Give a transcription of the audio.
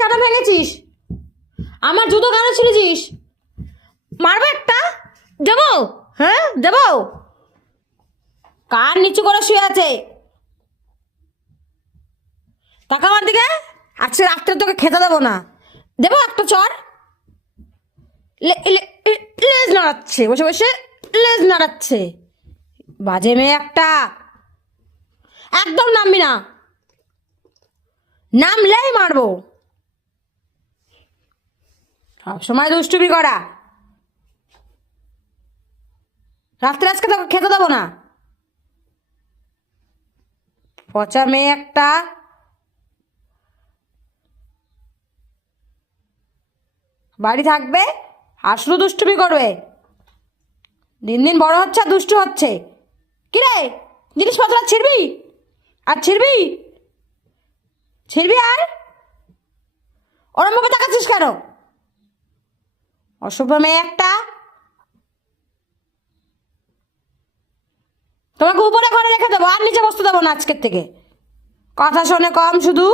কেন ভেঙেছিস? আমার জুতো কেন ছিঁড়েছিস? মারবো একটা? দেবো? হ্যাঁ দেবো? কান নিচু করে শুয়ে আছে, টাকা আমার দিকে। আজকে রাত্রে তোকে খেতে দেবো না। দেবো একটা চর? লেজ নাড়াচ্ছে, বসে বসে লেজ নাড়াচ্ছে। বাজে মেয়ে একটা। একদম নামবি না, নামলেই মারবো। সবসময় দুষ্টুমি করা। রাত্রে আজকে তোকে খেতে দেবো না। পচা মেয়ে একটা। বাড়ি থাকবে আর শুধু দুষ্টুমি করবে। দিন দিন বড় হচ্ছে আর দুষ্টু হচ্ছে। কিরে, জিনিসপত্র আর ছিড়বি? আর ছিড়বি? ছিড়বি আর ওরমভাবে তাকাচ্ছিস কেন? অসভ্য মেয়ে একটা। তোমাকে উপরে ঘরে রেখে দেবো, আর নিচে বসতে দেবো না আজকের থেকে। কথা শোনে কম শুধু।